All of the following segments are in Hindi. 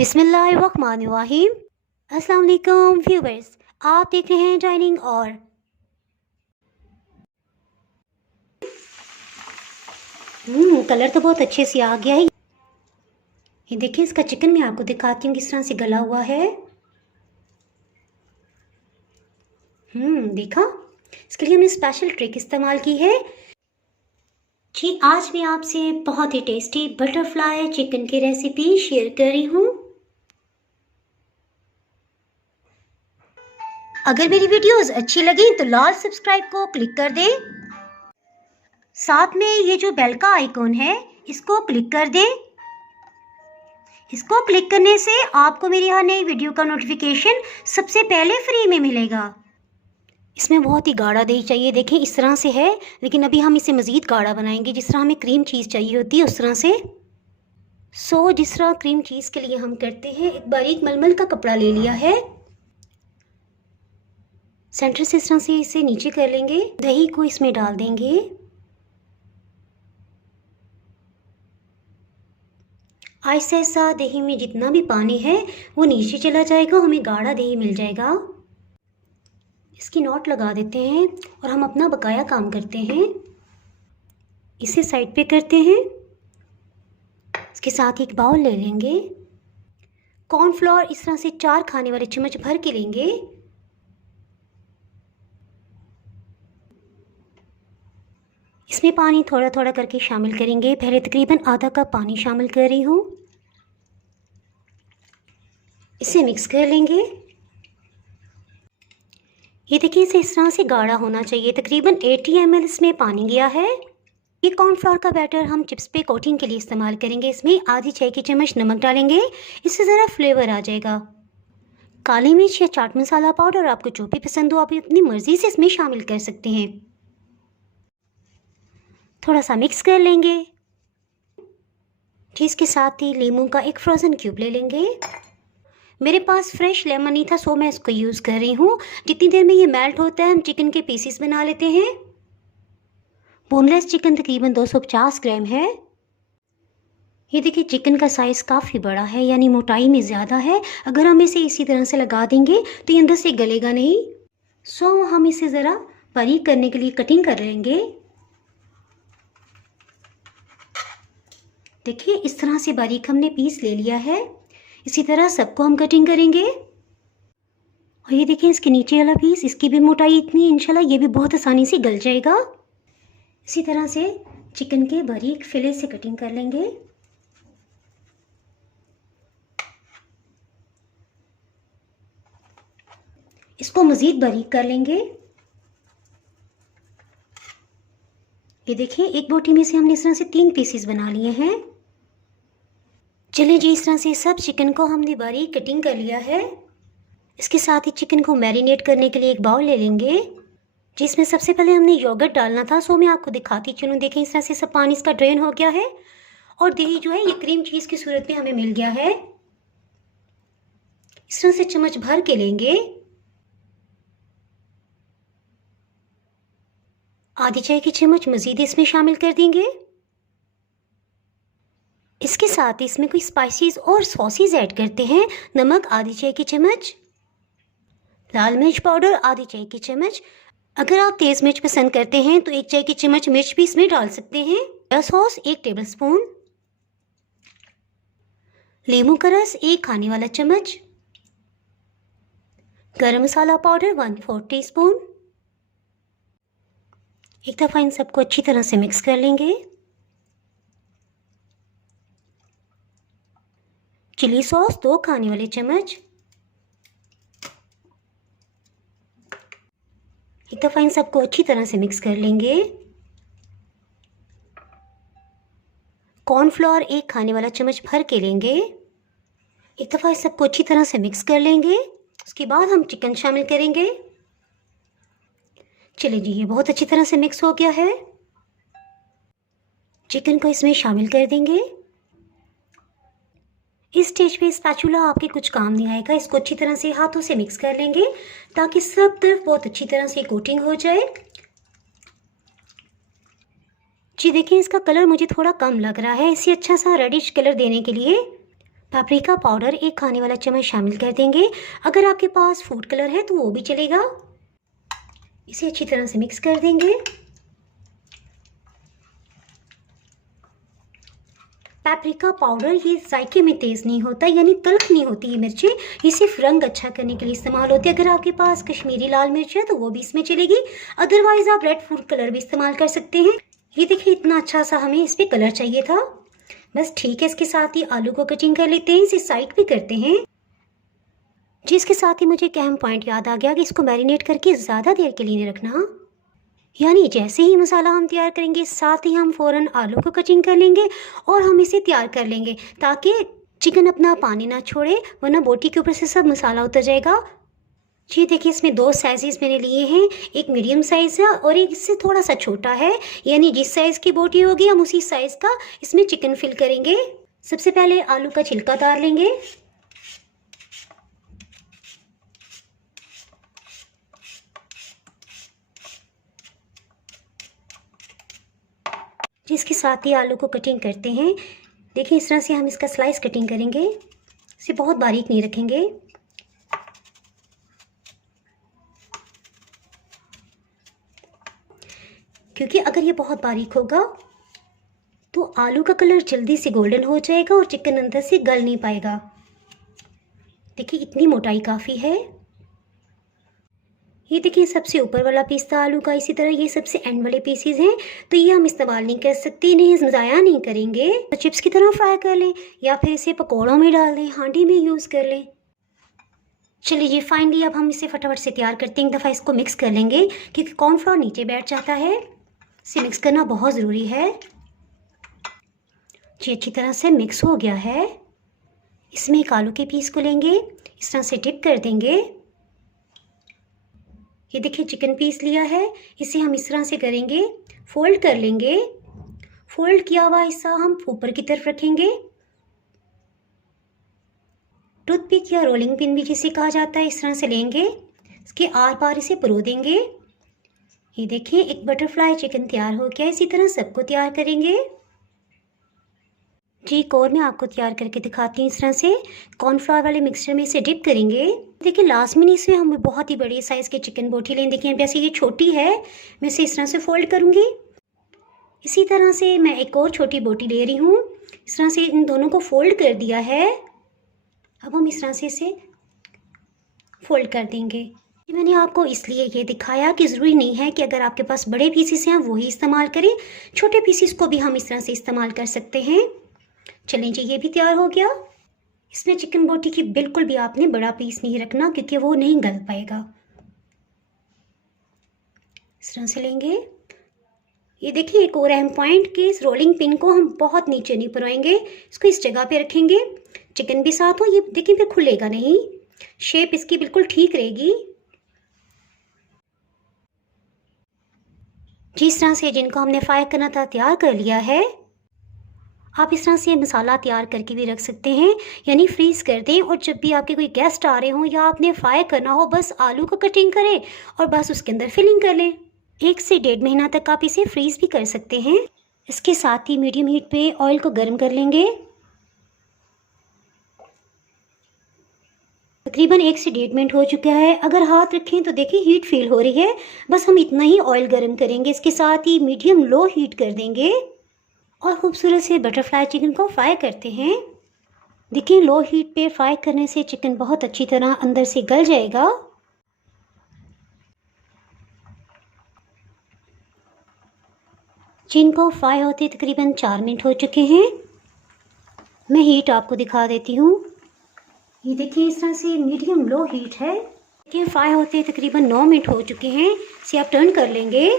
बिस्मिल्लाहिर्रहमानिर्रहीम। अस्सलाम वालेकुम व्यूवर्स, आप देख रहे हैं डाइनिंग और कलर तो बहुत अच्छे से आ गया है। ये देखिए, इसका चिकन मैं आपको दिखाती हूँ किस तरह से गला हुआ है। देखा, इसके लिए हमने स्पेशल ट्रिक इस्तेमाल की है जी। आज मैं आपसे बहुत ही टेस्टी बटरफ्लाई चिकन की रेसिपी शेयर कर रही हूँ। अगर मेरी वीडियोस अच्छी लगी तो लाल सब्सक्राइब को क्लिक कर दें। साथ में ये जो बेल का आइकॉन है इसको क्लिक कर दें। इसको क्लिक करने से आपको मेरी हर नई वीडियो का नोटिफिकेशन सबसे पहले फ्री में मिलेगा। इसमें बहुत ही गाढ़ा दही चाहिए। देखें, इस तरह से है, लेकिन अभी हम इसे मज़ीद गाढ़ा बनाएंगे जिस तरह हमें क्रीम चीज़ चाहिए होती है उस तरह से। जिस तरह क्रीम चीज़ के लिए हम करते हैं, एक बारीक मलमल का कपड़ा ले लिया है। सेंटर से इस तरह से इसे नीचे कर लेंगे। दही को इसमें डाल देंगे। आहिस्ता आहिस्ता दही में जितना भी पानी है वो नीचे चला जाएगा, हमें गाढ़ा दही मिल जाएगा। इसकी नॉट लगा देते हैं और हम अपना बकाया काम करते हैं। इसे साइड पे करते हैं। इसके साथ एक बाउल ले लेंगे। कॉर्नफ्लोर इस तरह से 4 खाने वाले चम्मच भर के लेंगे। इसमें पानी थोड़ा थोड़ा करके शामिल करेंगे। पहले तकरीबन आधा कप पानी शामिल कर रही हूँ। इसे मिक्स कर लेंगे। ये देखिए, इसे इस तरह से गाढ़ा होना चाहिए। तकरीबन 80 ml इसमें पानी गया है। ये कॉर्नफ्लोर का बैटर हम चिप्स पे कोटिंग के लिए इस्तेमाल करेंगे। इसमें आधी चाय की चम्मच नमक डालेंगे, इससे ज़रा फ्लेवर आ जाएगा। काली मिर्च या चाट मसाला पाउडर, आपको जो भी पसंद हो आप अपनी मर्ज़ी से इसमें शामिल कर सकते हैं। थोड़ा सा मिक्स कर लेंगे। इसके साथ ही लीमू का एक फ्रोज़न क्यूब ले लेंगे। मेरे पास फ्रेश लेमन नहीं था, सो मैं इसको यूज़ कर रही हूँ। जितनी देर में ये मेल्ट होता है हम चिकन के पीसेस बना लेते हैं। बोनलेस चिकन तकरीबन 250 ग्राम है। ये देखिए, चिकन का साइज़ काफ़ी बड़ा है, यानी मोटाई में ज़्यादा है। अगर हम इसे इसी तरह से लगा देंगे तो ये अंदर से गलेगा नहीं। हम इसे ज़रा बारीक करने के लिए कटिंग कर लेंगे। देखिए, इस तरह से बारीक हमने पीस ले लिया है। इसी तरह सबको हम कटिंग करेंगे। और ये देखिए, इसके नीचे वाला पीस, इसकी भी मोटाई इतनी है, इंशाल्लाह ये भी बहुत आसानी से गल जाएगा। इसी तरह से चिकन के बारीक फिले से कटिंग कर लेंगे। इसको मज़ीद बारीक कर लेंगे। ये देखिए, एक बोटी में से हमने इस तरह से 3 पीसेस बना लिए हैं। चलिए जी, इस तरह से सब चिकन को हमने बारीक कटिंग कर लिया है। इसके साथ ही चिकन को मैरिनेट करने के लिए एक बाउल ले लेंगे, जिसमें सबसे पहले हमने योगर्ट डालना था। मैं आपको दिखाती चलूँ। देखें, इस तरह से सब पानी इसका ड्रेन हो गया है और दही जो है ये क्रीम चीज़ की सूरत में हमें मिल गया है। इस तरह से चम्मच भर के लेंगे। आधी चाय की चम्मच मज़ीद इसमें शामिल कर देंगे। इसके साथ इसमें कोई स्पाइसेस और सॉसेस ऐड करते हैं। नमक आधी चाय की चम्मच, लाल मिर्च पाउडर आधी चाय की चम्मच। अगर आप तेज़ मिर्च पसंद करते हैं तो 1 चाय की चम्मच मिर्च भी इसमें डाल सकते हैं। सोया सॉस 1 टेबलस्पून, नींबू का रस 1 खाने वाला चम्मच, गरम मसाला पाउडर 1/4 टीस्पून। एक दफ़ा इन सबको अच्छी तरह से मिक्स कर लेंगे। चिली सॉस 2 खाने वाले चम्मच। एक दफ़ा इन सबको अच्छी तरह से मिक्स कर लेंगे। कॉर्नफ्लोर 1 खाने वाला चम्मच भर के लेंगे। एक दफ़ा इस सबको अच्छी तरह से मिक्स कर लेंगे। उसके बाद हम चिकन शामिल करेंगे। चलिए जी, ये बहुत अच्छी तरह से मिक्स हो गया है। चिकन को इसमें शामिल कर देंगे। इस स्टेज पे स्पैचुला आपके कुछ काम नहीं आएगा। इसको अच्छी तरह से हाथों से मिक्स कर लेंगे ताकि सब तरफ बहुत अच्छी तरह से कोटिंग हो जाए। जी देखिए, इसका कलर मुझे थोड़ा कम लग रहा है। इसे अच्छा सा रेडिश कलर देने के लिए पापरिका पाउडर 1 खाने वाला चम्मच शामिल कर देंगे। अगर आपके पास फूड कलर है तो वो भी चलेगा। इसे अच्छी तरह से मिक्स कर देंगे। पापरिका पाउडर ये जायके में तेज़ नहीं होता, यानी तल्ख नहीं होती ये मिर्चें, ये सिर्फ रंग अच्छा करने के लिए इस्तेमाल होती है। अगर आपके पास कश्मीरी लाल मिर्च है तो वो भी इसमें चलेगी, अदरवाइज आप रेड फूड कलर भी इस्तेमाल कर सकते हैं। ये देखिए इतना अच्छा सा हमें इस पर कलर चाहिए था। बस ठीक है, इसके साथ ही आलू को कटिंग कर लेते हैं, इसे साइड पे करते हैं। जी, इसके साथ ही मुझे एक अहम पॉइंट याद आ गया कि इसको मैरिनेट करके ज़्यादा देर के लिए नहीं रखना, यानी जैसे ही मसाला हम तैयार करेंगे साथ ही हम फ़ौरन आलू को कटिंग कर लेंगे और हम इसे तैयार कर लेंगे, ताकि चिकन अपना पानी ना छोड़े, वरना बोटी के ऊपर से सब मसाला उतर जाएगा। जी देखिए, इसमें 2 साइज़ेस मैंने लिए हैं, एक मीडियम साइज़ है और एक इससे थोड़ा सा छोटा है, यानी जिस साइज़ की बोटी होगी हम उसी साइज़ का इसमें चिकन फिल करेंगे। सबसे पहले आलू का छिलका उतार लेंगे। जिसके साथ ही आलू को कटिंग करते हैं। देखिए इस तरह से हम इसका स्लाइस कटिंग करेंगे, इसे बहुत बारीक नहीं रखेंगे। क्योंकि अगर ये बहुत बारीक होगा तो आलू का कलर जल्दी से गोल्डन हो जाएगा और चिकन अंदर से गल नहीं पाएगा। देखिए इतनी मोटाई काफ़ी है। ये देखिए सबसे ऊपर वाला पीस था आलू का, इसी तरह ये सबसे एंड वाले पीसेस हैं, तो ये हम इस्तेमाल नहीं कर सकते, इन्हें ज़ाया नहीं करेंगे। तो चिप्स की तरह फ्राई कर लें या फिर इसे पकौड़ों में डाल दें, हांडी में यूज़ कर लें। चलिए जी, फाइनली अब हम इसे फटाफट से तैयार करते हैं। एक दफ़ा इसको मिक्स कर लेंगे क्योंकि कॉर्नफ्लोर नीचे बैठ जाता है, इसे मिक्स करना बहुत ज़रूरी है। जी अच्छी तरह से मिक्स हो गया है। इसमें एक आलू के पीस को लेंगे, इस तरह से डिप कर देंगे। ये देखिए चिकन पीस लिया है, इसे हम इस तरह से करेंगे, फोल्ड कर लेंगे। फोल्ड किया हुआ हिस्सा हम ऊपर की तरफ रखेंगे। टूथपिक या रोलिंग पिन भी जिसे कहा जाता है, इस तरह से लेंगे, इसके आर पार इसे परो देंगे। ये देखिए एक बटरफ्लाई चिकन तैयार हो गया। इसी तरह सबको तैयार करेंगे। जी एक और मैं आपको तैयार करके दिखाती हूँ। इस तरह से कॉर्नफ्लावर वाले मिक्सचर में इसे डिप करेंगे। देखिए लास्ट में इसमें हम बहुत ही बड़ी साइज़ की चिकन बोटी लें। देखिए वैसे ये छोटी है, मैं इसे इस तरह से फोल्ड करूँगी। इसी तरह से मैं एक और छोटी बोटी ले रही हूँ, इस तरह से इन दोनों को फोल्ड कर दिया है। अब हम इस तरह से इसे फोल्ड कर देंगे। मैंने आपको इसलिए ये दिखाया कि ज़रूरी नहीं है कि अगर आपके पास बड़े पीसीस हैं वही इस्तेमाल करें, छोटे पीसीस को भी हम इस तरह से इस्तेमाल कर सकते हैं। चलें जी, ये भी तैयार हो गया। इसमें चिकन बोटी की बिल्कुल भी आपने बड़ा पीस नहीं रखना क्योंकि वो नहीं गल पाएगा। इस तरह से लेंगे। ये देखिए एक और अहम पॉइंट कि इस रोलिंग पिन को हम बहुत नीचे नहीं पुरवाएंगे, इसको इस जगह पे रखेंगे, चिकन भी साथ हो। ये देखिए फिर खुलेगा नहीं, शेप इसकी बिल्कुल ठीक रहेगी। जिस तरह से जिनको हमने फ्राई करना था तैयार कर लिया है। आप इस तरह से मसाला तैयार करके भी रख सकते हैं, यानी फ्रीज़ कर दें और जब भी आपके कोई गेस्ट आ रहे हों या आपने फ्राई करना हो, बस आलू को कटिंग करें और बस उसके अंदर फिलिंग कर लें। 1 से 1.5 महीना तक आप इसे फ्रीज़ भी कर सकते हैं। इसके साथ ही मीडियम हीट पे ऑयल को गर्म कर लेंगे। तकरीबन 1 से 1.5 मिनट हो चुका है। अगर हाथ रखें तो देखिए हीट फील हो रही है। बस हम इतना ही ऑयल गर्म करेंगे, इसके साथ ही मीडियम लो हीट कर देंगे और खूबसूरत से बटरफ्लाई चिकन को फ्राई करते हैं। देखिए लो हीट पे फ्राई करने से चिकन बहुत अच्छी तरह अंदर से गल जाएगा। चिकन को फ्राई होते तकरीबन 4 मिनट हो चुके हैं। मैं हीट आपको दिखा देती हूँ। ये देखिए इस तरह से मीडियम लो हीट है। देखिए फ्राई होते तकरीबन 9 मिनट हो चुके हैं। इसे आप टर्न कर लेंगे।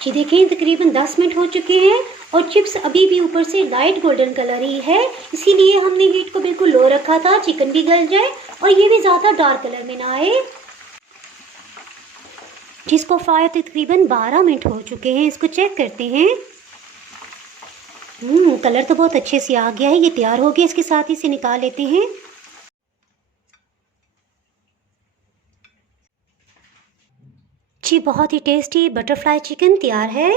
जी देखिए तकरीबन 10 मिनट हो चुके हैं और चिप्स अभी भी ऊपर से लाइट गोल्डन कलर ही है, इसीलिए हमने हीट को बिल्कुल लो रखा था, चिकन भी गल जाए और ये भी ज़्यादा डार्क कलर में ना आए। जिसको फ्राई होते तकरीबन 12 मिनट हो चुके हैं। इसको चेक करते हैं। कलर तो बहुत अच्छे से आ गया है, ये तैयार हो गया। इसके साथ ही इसे निकाल लेते हैं। जी बहुत ही टेस्टी बटरफ्लाई चिकन तैयार है।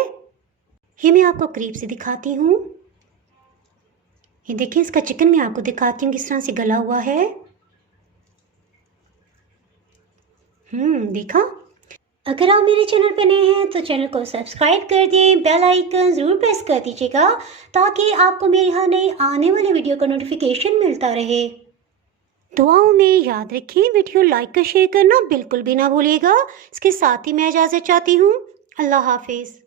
ये मैं आपको करीब से दिखाती हूँ। ये देखिए, इसका चिकन मैं आपको दिखाती हूँ किस तरह से गला हुआ है। देखा। अगर आप मेरे चैनल पे नए हैं तो चैनल को सब्सक्राइब कर दें, बेल आइकन ज़रूर प्रेस कर दीजिएगा ताकि आपको मेरी हर नई आने वाली वीडियो का नोटिफिकेशन मिलता रहे। दुआओं में याद रखिए, वीडियो लाइक और शेयर करना बिल्कुल भी ना भूलिएगा। इसके साथ ही मैं इजाज़त चाहती हूँ। अल्लाह हाफिज़।